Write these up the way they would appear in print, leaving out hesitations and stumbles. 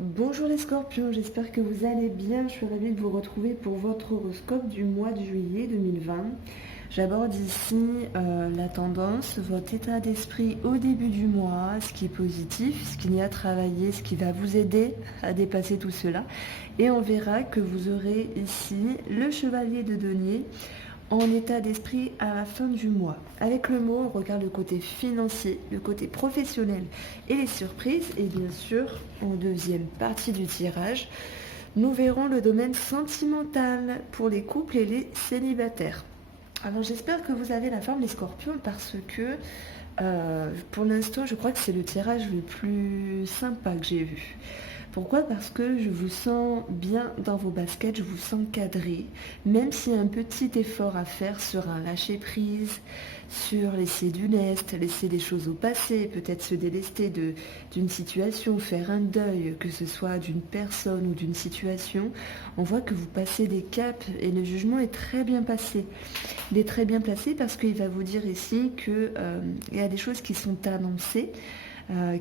Bonjour les scorpions, j'espère que vous allez bien. Je suis ravie de vous retrouver pour votre horoscope du mois de juillet 2020. J'aborde ici la tendance, votre état d'esprit au début du mois, ce qui est positif, ce qu'il y a à travailler, ce qui va vous aider à dépasser tout cela. Et on verra que vous aurez ici le chevalier de denier en état d'esprit à la fin du mois. Avec le mot, on regarde le côté financier, le côté professionnel et les surprises. Et bien sûr, en deuxième partie du tirage, nous verrons le domaine sentimental pour les couples et les célibataires. Alors j'espère que vous avez la forme les scorpions parce que pour l'instant je crois que c'est le tirage le plus sympa que j'ai vu. Pourquoi? Parce que je vous sens bien dans vos baskets, je vous sens cadré, même s'il y a un petit effort à faire sur un lâcher-prise, sur laisser du lest, laisser des choses au passé, peut-être se délester d'une situation, faire un deuil, que ce soit d'une personne ou d'une situation. On voit que vous passez des caps et le jugement est très bien passé. Il est très bien placé parce qu'il va vous dire ici qu'il y a des choses qui sont annoncées,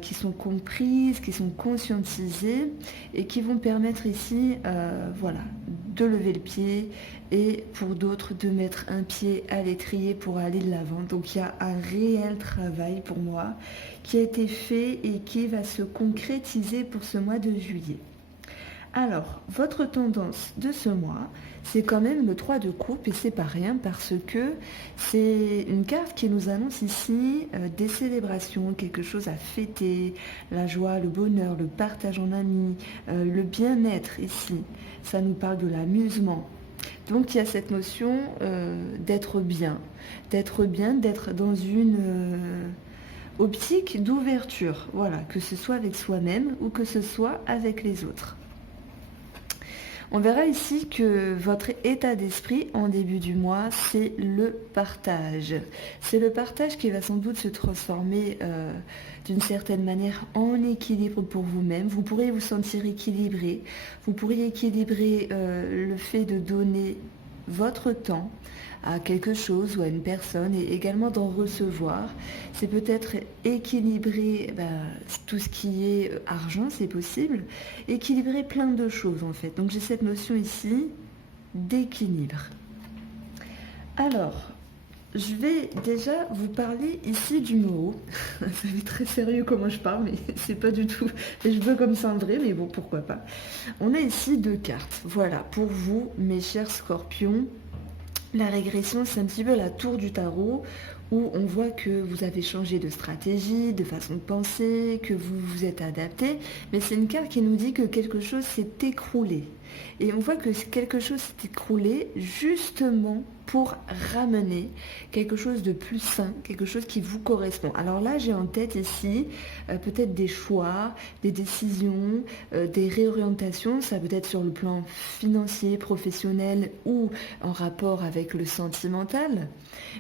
qui sont comprises, qui sont conscientisées et qui vont permettre ici voilà, de lever le pied et pour d'autres de mettre un pied à l'étrier pour aller de l'avant. Donc il y a un réel travail pour moi qui a été fait et qui va se concrétiser pour ce mois de juillet. Alors, votre tendance de ce mois, c'est quand même le 3 de coupe et c'est pas rien parce que c'est une carte qui nous annonce ici des célébrations, quelque chose à fêter, la joie, le bonheur, le partage en amis, le bien-être ici. Ça nous parle de l'amusement. Donc il y a cette notion d'être bien, d'être dans une optique d'ouverture, voilà, que ce soit avec soi-même ou que ce soit avec les autres. On verra ici que votre état d'esprit en début du mois, c'est le partage. C'est le partage qui va sans doute se transformer d'une certaine manière en équilibre pour vous-même. Vous pourrez vous sentir équilibré. Vous pourriez équilibrer le fait de donner votre temps à quelque chose ou à une personne et également d'en recevoir. C'est peut-être équilibrer tout ce qui est argent, c'est possible. Équilibrer plein de choses en fait. Donc j'ai cette notion ici d'équilibre. Alors, je vais déjà vous parler ici du mot. Ça fait très sérieux comment je parle, mais c'est pas du tout. Et je veux comme ça en vrai, mais bon, pourquoi pas. On a ici deux cartes. Voilà, pour vous, mes chers scorpions. La régression, c'est un petit peu la tour du tarot où on voit que vous avez changé de stratégie, de façon de penser, que vous vous êtes adapté, mais c'est une carte qui nous dit que quelque chose s'est écroulé. Et on voit que quelque chose s'est écroulé justement pour ramener quelque chose de plus sain, quelque chose qui vous correspond. Alors là, j'ai en tête ici peut-être des choix, des décisions, des réorientations. Ça peut être sur le plan financier, professionnel ou en rapport avec le sentimental.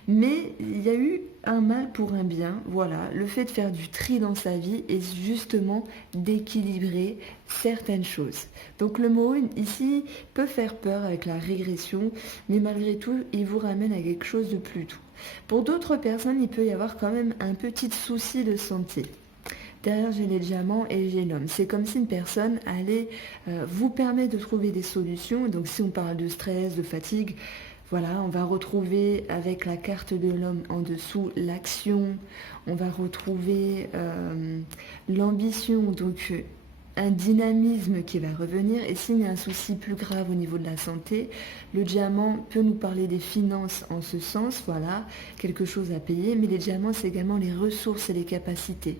Mais il y a eu un mal pour un bien. Voilà, le fait de faire du tri dans sa vie est justement d'équilibrer certaines choses. Donc le mot ici peut faire peur avec la régression, mais malgré tout, il vous ramène à quelque chose de plus doux. Pour d'autres personnes, il peut y avoir quand même un petit souci de santé. Derrière, j'ai les diamants et j'ai l'homme. C'est comme si une personne allait vous permettre de trouver des solutions. Donc si on parle de stress, de fatigue, voilà, on va retrouver avec la carte de l'homme en dessous l'action. On va retrouver l'ambition, donc un dynamisme qui va revenir. Et s'il y a un souci plus grave au niveau de la santé, le diamant peut nous parler des finances en ce sens, voilà, quelque chose à payer. Mais les diamants, c'est également les ressources et les capacités.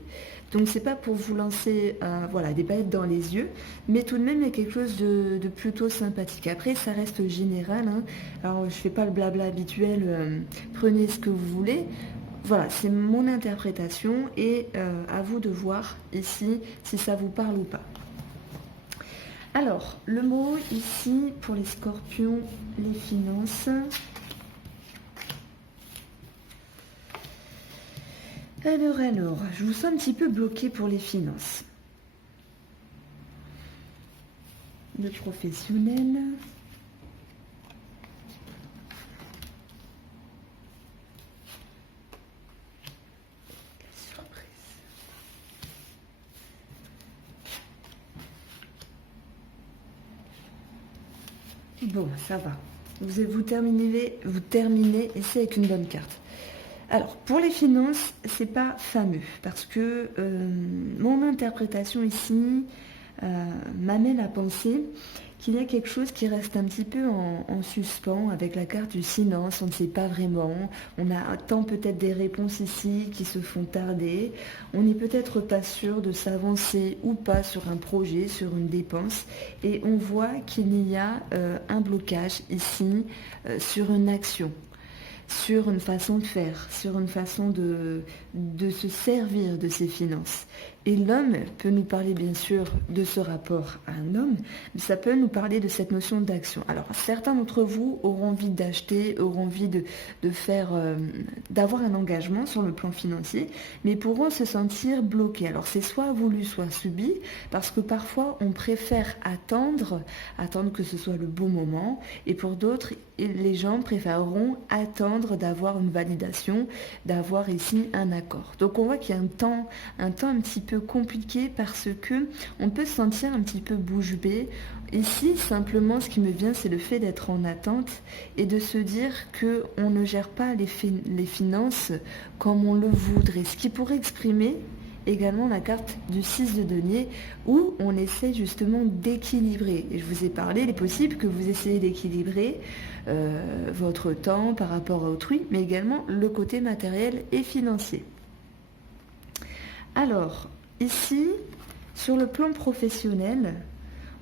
Donc c'est pas pour vous lancer voilà, des paillettes dans les yeux, mais tout de même il y a quelque chose de plutôt sympathique. Après ça reste général, hein. Alors je fais pas le blabla habituel, prenez ce que vous voulez. Voilà, c'est mon interprétation et à vous de voir ici si ça vous parle ou pas. Alors, le mot ici pour les scorpions, les finances. Alors, je vous sens un petit peu bloqué pour les finances. Le professionnel. Quelle surprise. Bon, ça va. Vous terminez ici avec une bonne carte. Alors, pour les finances, c'est pas fameux parce que mon interprétation ici m'amène à penser qu'il y a quelque chose qui reste un petit peu en suspens avec la carte du silence. On ne sait pas vraiment. On attend peut-être des réponses ici qui se font tarder. On n'est peut-être pas sûr de s'avancer ou pas sur un projet, sur une dépense. Et on voit qu'il y a un blocage ici sur une action, sur une façon de faire, sur une façon de se servir de ses finances. Et l'homme peut nous parler bien sûr de ce rapport à un homme, mais ça peut nous parler de cette notion d'action. Alors certains d'entre vous auront envie d'acheter, auront envie de faire, d'avoir un engagement sur le plan financier, mais pourront se sentir bloqués. Alors c'est soit voulu, soit subi, parce que parfois on préfère attendre que ce soit le bon moment, et pour d'autres, les gens préféreront attendre d'avoir une validation, d'avoir ici un accord. Donc on voit qu'il y a un temps un petit peu compliqué parce que on peut se sentir un petit peu bouche bée. Ici, simplement, ce qui me vient, c'est le fait d'être en attente et de se dire qu'on ne gère pas les finances comme on le voudrait. Ce qui pourrait exprimer également la carte du 6 de denier où on essaie justement d'équilibrer. Et je vous ai parlé, il est possible que vous essayez d'équilibrer votre temps par rapport à autrui, mais également le côté matériel et financier. Alors, ici, sur le plan professionnel,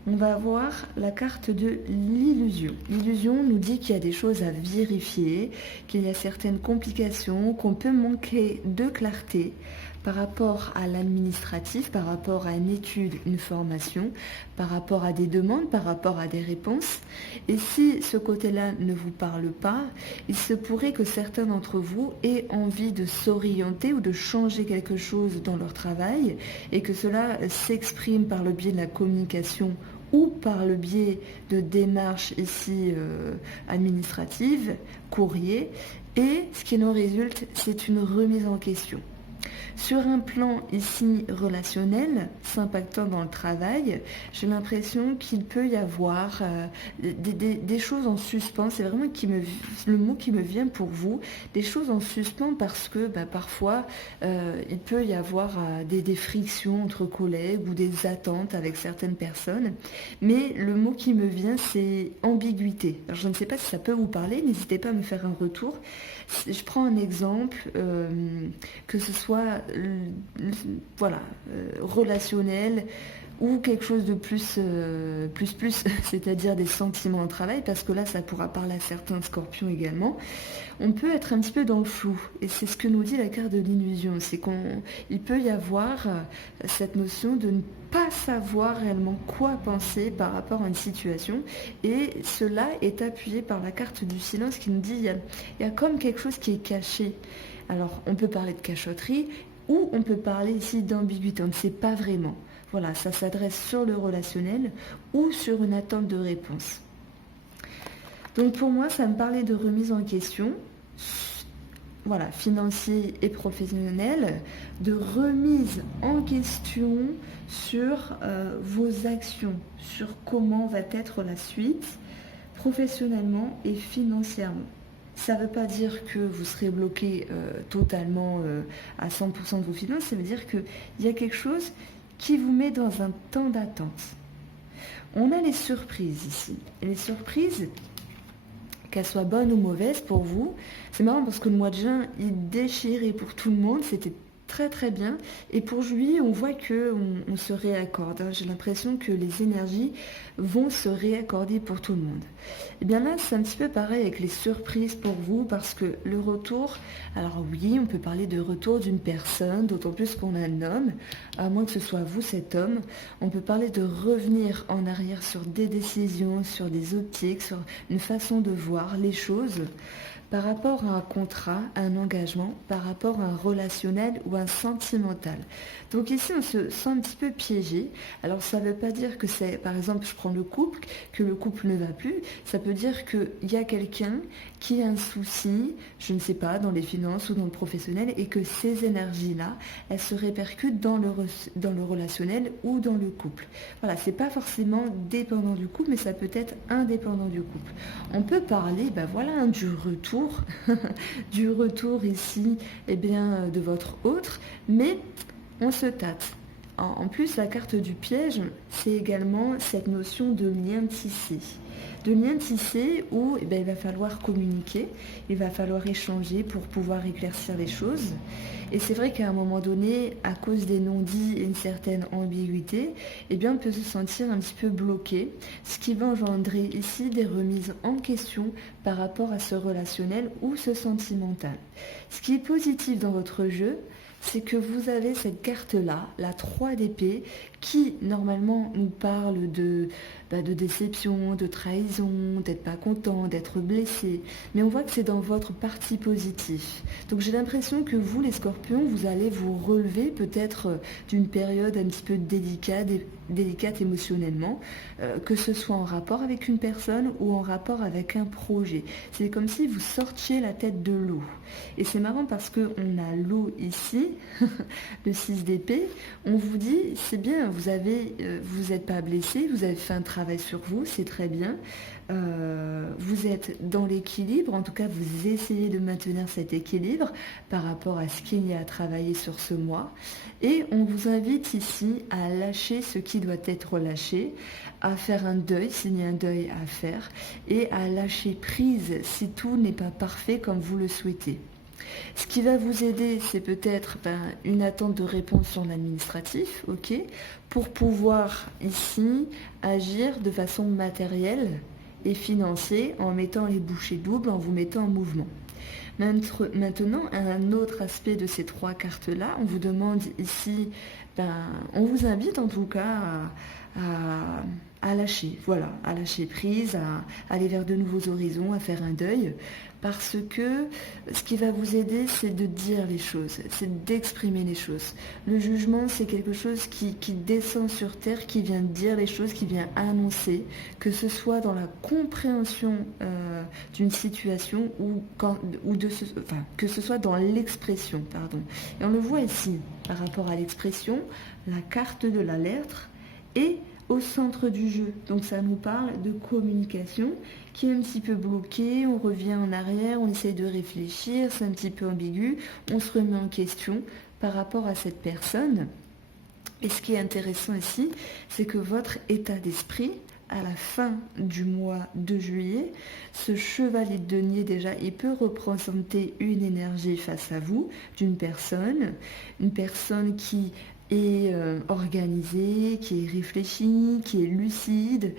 on va avoir la carte de l'illusion. L'illusion nous dit qu'il y a des choses à vérifier, qu'il y a certaines complications, qu'on peut manquer de clarté par rapport à l'administratif, par rapport à une étude, une formation, par rapport à des demandes, par rapport à des réponses. Et si ce côté-là ne vous parle pas, il se pourrait que certains d'entre vous aient envie de s'orienter ou de changer quelque chose dans leur travail et que cela s'exprime par le biais de la communication ou par le biais de démarches ici administratives, courrier, et ce qui en résulte, c'est une remise en question. Sur un plan ici relationnel, s'impactant dans le travail, j'ai l'impression qu'il peut y avoir des choses en suspens. C'est vraiment le mot qui me vient pour vous, des choses en suspens parce que parfois il peut y avoir des frictions entre collègues ou des attentes avec certaines personnes. Mais le mot qui me vient, c'est ambiguïté. Alors, je ne sais pas si ça peut vous parler, n'hésitez pas à me faire un retour. Je prends un exemple, que ce soit relationnel ou quelque chose de plus, c'est-à-dire des sentiments au travail, parce que là, ça pourra parler à certains scorpions également. On peut être un petit peu dans le flou, et c'est ce que nous dit la carte de l'illusion, c'est qu'il peut y avoir cette notion de ne pas savoir réellement quoi penser par rapport à une situation, et cela est appuyé par la carte du silence qui nous dit il y a comme quelque chose qui est caché. Alors, on peut parler de cachotterie, ou on peut parler ici d'ambiguïté, on ne sait pas vraiment. Voilà, ça s'adresse sur le relationnel ou sur une attente de réponse. Donc pour moi, ça me parlait de remise en question, voilà, financier et professionnel, de remise en question sur vos actions, sur comment va être la suite, professionnellement et financièrement. Ça ne veut pas dire que vous serez bloqué totalement à 100% de vos finances, ça veut dire qu'il y a quelque chose qui vous met dans un temps d'attente. On a les surprises ici. Et les surprises, qu'elles soient bonnes ou mauvaises pour vous, c'est marrant parce que le mois de juin, il déchirait pour tout le monde, c'était très très bien. Et pour juillet, on voit qu'on se réaccorde. J'ai l'impression que les énergies vont se réaccorder pour tout le monde. Et bien là, c'est un petit peu pareil avec les surprises pour vous, parce que le retour, alors oui, on peut parler de retour d'une personne, d'autant plus qu'on a un homme, à moins que ce soit vous cet homme. On peut parler de revenir en arrière sur des décisions, sur des optiques, sur une façon de voir les choses, par rapport à un contrat, à un engagement, par rapport à un relationnel ou loin sentimental. Donc ici, on se sent un petit peu piégé. Alors ça ne veut pas dire que c'est, par exemple, je prends le couple, que le couple ne va plus. Ça peut dire qu'il y a quelqu'un qui a un souci, je ne sais pas, dans les finances ou dans le professionnel, et que ces énergies-là, elles se répercutent dans le relationnel ou dans le couple. Voilà, c'est pas forcément dépendant du couple, mais ça peut être indépendant du couple. On peut parler, ben voilà, hein, du retour, du retour ici, eh bien, de votre autre, mais on se tâte. En plus, la carte du piège, c'est également cette notion de lien tissé. De lien tissé où eh bien, il va falloir communiquer, il va falloir échanger pour pouvoir éclaircir les choses. Et c'est vrai qu'à un moment donné, à cause des non-dits et une certaine ambiguïté, eh bien, on peut se sentir un petit peu bloqué, ce qui va engendrer ici des remises en question par rapport à ce relationnel ou ce sentimental. Ce qui est positif dans votre jeu, c'est que vous avez cette carte-là, la 3 d'épée, qui normalement nous parle de déception, de trahison, d'être pas content, d'être blessé. Mais on voit que c'est dans votre partie positive. Donc j'ai l'impression que vous, les scorpions, vous allez vous relever peut-être d'une période un petit peu délicate émotionnellement, que ce soit en rapport avec une personne ou en rapport avec un projet. C'est comme si vous sortiez la tête de l'eau. Et c'est marrant parce qu'on a l'eau ici, le 6 d'épée, on vous dit, c'est bien, vous n'êtes pas blessé, vous avez fait un travail sur vous, c'est très bien. Vous êtes dans l'équilibre, en tout cas vous essayez de maintenir cet équilibre par rapport à ce qu'il y a à travailler sur ce mois. Et on vous invite ici à lâcher ce qui doit être lâché, à faire un deuil s'il y a un deuil à faire, et à lâcher prise si tout n'est pas parfait comme vous le souhaitez. Ce qui va vous aider, c'est peut-être une attente de réponse sur l'administratif, ok, pour pouvoir ici agir de façon matérielle et financière en mettant les bouchées doubles, en vous mettant en mouvement. Maintenant, un autre aspect de ces 3 cartes-là, on vous demande ici, on vous invite en tout cas à lâcher, voilà, à lâcher prise, à aller vers de nouveaux horizons, à faire un deuil, parce que ce qui va vous aider, c'est de dire les choses, c'est d'exprimer les choses. Le jugement, c'est quelque chose qui descend sur terre, qui vient dire les choses, qui vient annoncer, que ce soit dans la compréhension d'une situation que ce soit dans l'expression, pardon. Et on le voit ici, par rapport à l'expression, la carte de la lettre est au centre du jeu. Donc ça nous parle de communication qui est un petit peu bloquée, on revient en arrière, on essaye de réfléchir, c'est un petit peu ambigu, on se remet en question par rapport à cette personne. Et ce qui est intéressant ici, c'est que votre état d'esprit, à la fin du mois de juillet, ce chevalier de denier déjà, il peut représenter une énergie face à vous, d'une personne, une personne qui est organisée, qui est réfléchie, qui est lucide,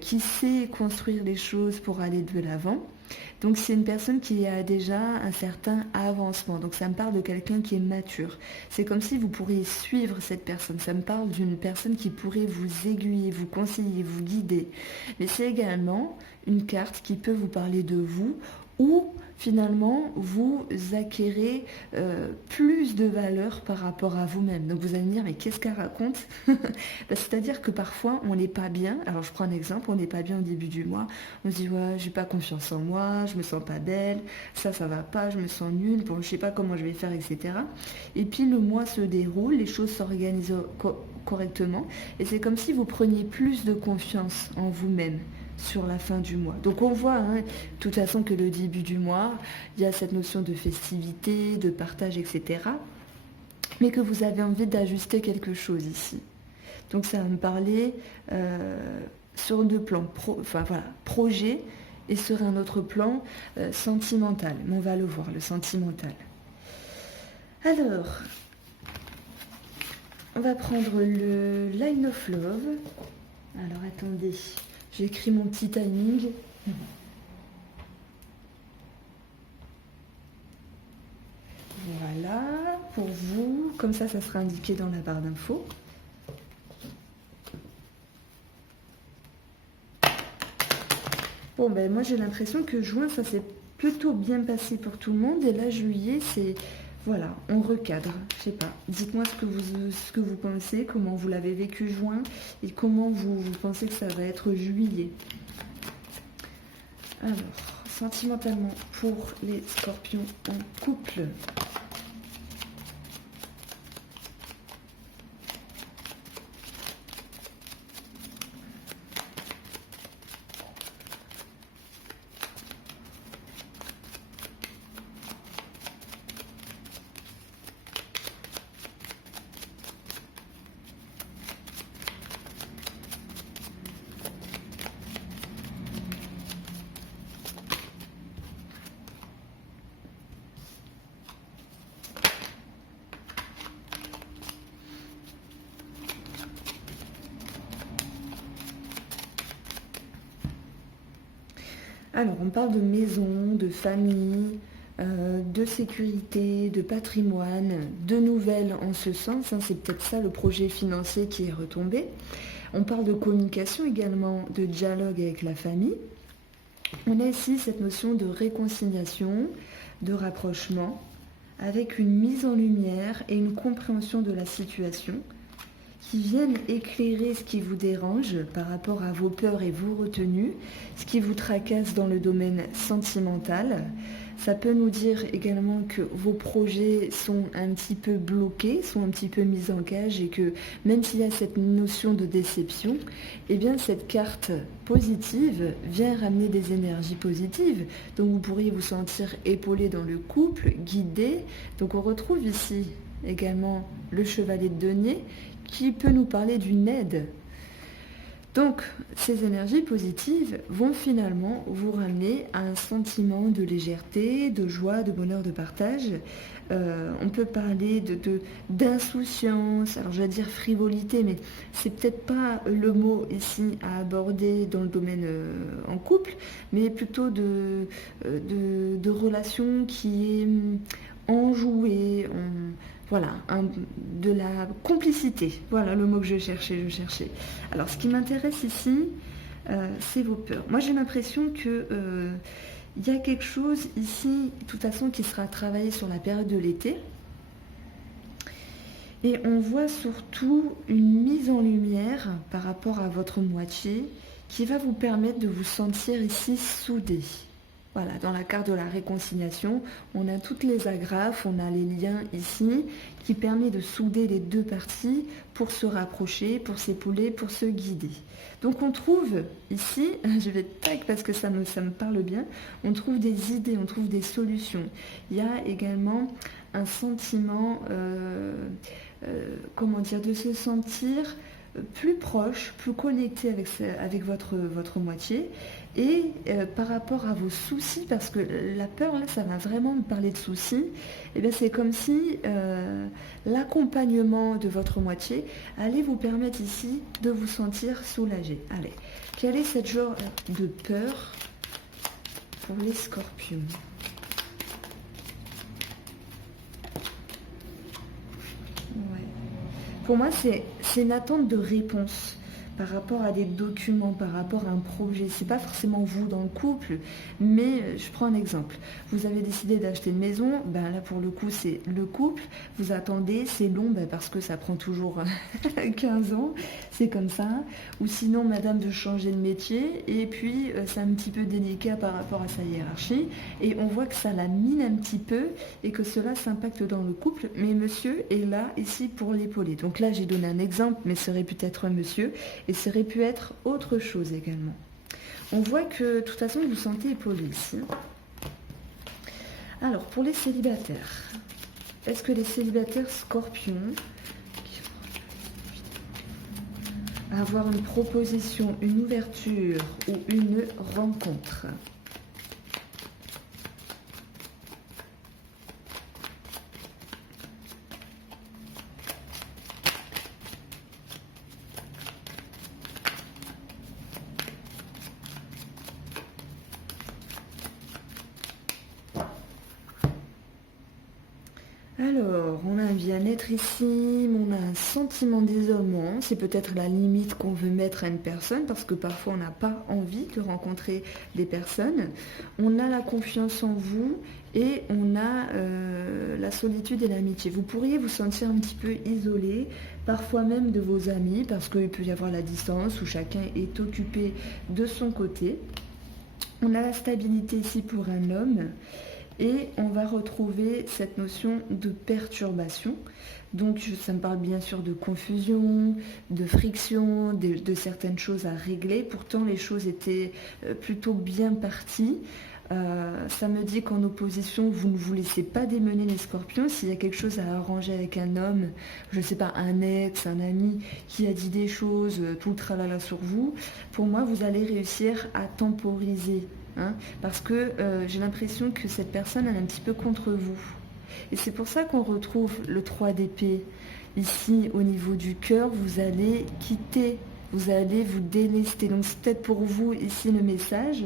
qui sait construire les choses pour aller de l'avant. Donc c'est une personne qui a déjà un certain avancement. Donc ça me parle de quelqu'un qui est mature. C'est comme si vous pourriez suivre cette personne. Ça me parle d'une personne qui pourrait vous aiguiller, vous conseiller, vous guider. Mais c'est également une carte qui peut vous parler de vous ou finalement vous acquérez plus de valeur par rapport à vous-même. Donc vous allez me dire, mais qu'est-ce qu'elle raconte? C'est-à-dire que parfois on n'est pas bien. Alors je prends un exemple, on n'est pas bien au début du mois. On se dit, ouais, j'ai pas confiance en moi, je me sens pas belle, ça va pas, je me sens nulle, bon, je sais pas comment je vais faire, etc. Et puis le mois se déroule, les choses s'organisent correctement, et c'est comme si vous preniez plus de confiance en vous-même sur la fin du mois. Donc on voit, de toute façon, que le début du mois, il y a cette notion de festivité, de partage, etc. Mais que vous avez envie d'ajuster quelque chose ici. Donc ça va me parler sur 2 plans, projet, et sur un autre plan sentimental. Mais on va le voir, le sentimental. Alors, on va prendre le Line of Love. Alors attendez, j'ai écrit mon petit timing. Voilà, pour vous, comme ça sera indiqué dans la barre d'infos. Bon, moi j'ai l'impression que juin, ça s'est plutôt bien passé pour tout le monde. Et là, juillet, Voilà, on recadre, je sais pas. Dites-moi ce que vous pensez, comment vous l'avez vécu juin et comment vous pensez que ça va être juillet. Alors, sentimentalement pour les scorpions en couple. Alors, on parle de maison, de famille, de sécurité, de patrimoine, de nouvelles en ce sens. Hein, c'est peut-être ça le projet financier qui est retombé. On parle de communication également, de dialogue avec la famille. On a ici cette notion de réconciliation, de rapprochement, avec une mise en lumière et une compréhension de la situation, qui viennent éclairer ce qui vous dérange par rapport à vos peurs et vos retenues, ce qui vous tracasse dans le domaine sentimental. Ça peut nous dire également que vos projets sont un petit peu bloqués, sont un petit peu mis en cage et que même s'il y a cette notion de déception, eh bien cette carte positive vient ramener des énergies positives. Donc vous pourriez vous sentir épaulé dans le couple, guidé. Donc on retrouve ici également le chevalier de denier qui peut nous parler d'une aide. Donc, ces énergies positives vont finalement vous ramener à un sentiment de légèreté, de joie, de bonheur, de partage. On peut parler d'insouciance, alors je vais dire frivolité, mais c'est peut-être pas le mot ici à aborder dans le domaine en couple, mais plutôt de relation qui est enjouée, voilà, de la complicité. Voilà le mot que je cherchais. Alors, ce qui m'intéresse ici, c'est vos peurs. Moi, j'ai l'impression que il y a quelque chose ici, de toute façon, qui sera travaillé sur la période de l'été. Et on voit surtout une mise en lumière par rapport à votre moitié qui va vous permettre de vous sentir ici soudés. Voilà, dans la carte de la réconciliation, on a toutes les agrafes, on a les liens ici, qui permet de souder les deux parties pour se rapprocher, pour s'épauler, pour se guider. Donc on trouve ici, je vais tac parce que ça me parle bien, on trouve des idées, on trouve des solutions. Il y a également un sentiment, de se sentir plus proche, plus connecté avec votre moitié. Et par rapport à vos soucis, parce que la peur, là, ça va vraiment me parler de soucis, et bien c'est comme si l'accompagnement de votre moitié allait vous permettre ici de vous sentir soulagé. Allez, quel est cette genre de peur pour les scorpions ? Ouais. Pour moi, c'est une attente de réponse par rapport à des documents, par rapport à un projet. C'est pas forcément vous dans le couple, mais je prends un exemple. Vous avez décidé d'acheter une maison, ben là pour le coup c'est le couple. Vous attendez, c'est long parce que ça prend toujours 15 ans, c'est comme ça. Ou sinon madame de changer de métier et puis c'est un petit peu délicat par rapport à sa hiérarchie et on voit que ça la mine un petit peu et que cela s'impacte dans le couple. Mais monsieur est là ici pour l'épauler. Donc là j'ai donné un exemple, mais ce serait peut-être monsieur. Et ça aurait pu être autre chose également. On voit que, de toute façon, vous sentez épaulé ici. Alors, pour les célibataires, est-ce que les célibataires scorpions avoir une proposition, une ouverture ou une rencontre ? Alors, on a un bien-être ici, on a un sentiment d'isolement, c'est peut-être la limite qu'on veut mettre à une personne parce que parfois on n'a pas envie de rencontrer des personnes. On a la confiance en vous et on a la solitude et l'amitié. Vous pourriez vous sentir un petit peu isolé, parfois même de vos amis parce qu'il peut y avoir la distance où chacun est occupé de son côté. On a la stabilité ici pour un homme. Et on va retrouver cette notion de perturbation. Donc ça me parle bien sûr de confusion, de friction, de certaines choses à régler. Pourtant les choses étaient plutôt bien parties. Ça me dit qu'en opposition, vous ne vous laissez pas démener les scorpions. S'il y a quelque chose à arranger avec un homme, je ne sais pas, un ex, un ami qui a dit des choses, tout le tralala sur vous, pour moi, vous allez réussir à temporiser. Hein, parce que j'ai l'impression que cette personne elle est un petit peu contre vous. Et c'est pour ça qu'on retrouve le 3 d'épée. Ici, au niveau du cœur, vous allez quitter, vous allez vous délester. Donc c'est peut-être pour vous ici le message.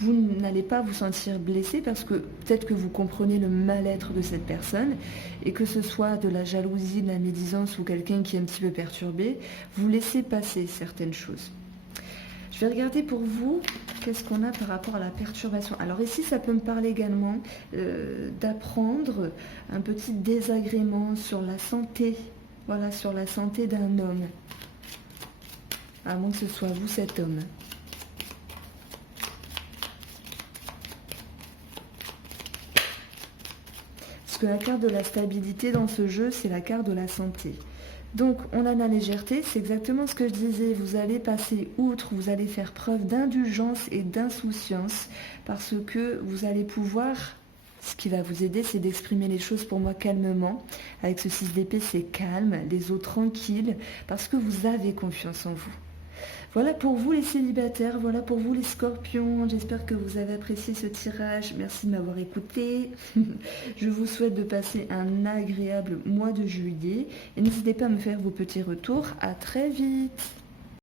Vous n'allez pas vous sentir blessé parce que peut-être que vous comprenez le mal-être de cette personne et que ce soit de la jalousie, de la médisance ou quelqu'un qui est un petit peu perturbé, vous laissez passer certaines choses. Je vais regarder pour vous, qu'est-ce qu'on a par rapport à la perturbation. Alors ici, ça peut me parler également d'apprendre un petit désagrément sur la santé. Voilà, sur la santé d'un homme. À moins que ce soit vous, cet homme. Parce que la carte de la stabilité dans ce jeu, c'est la carte de la santé. Donc, on a la légèreté, c'est exactement ce que je disais, vous allez passer outre, vous allez faire preuve d'indulgence et d'insouciance parce que vous allez pouvoir, ce qui va vous aider, c'est d'exprimer les choses pour moi calmement. Avec ce 6 d'épée, c'est calme, les eaux tranquilles, parce que vous avez confiance en vous. Voilà pour vous les célibataires, voilà pour vous les scorpions. J'espère que vous avez apprécié ce tirage. Merci de m'avoir écouté. Je vous souhaite de passer un agréable mois de juillet. Et n'hésitez pas à me faire vos petits retours. À très vite.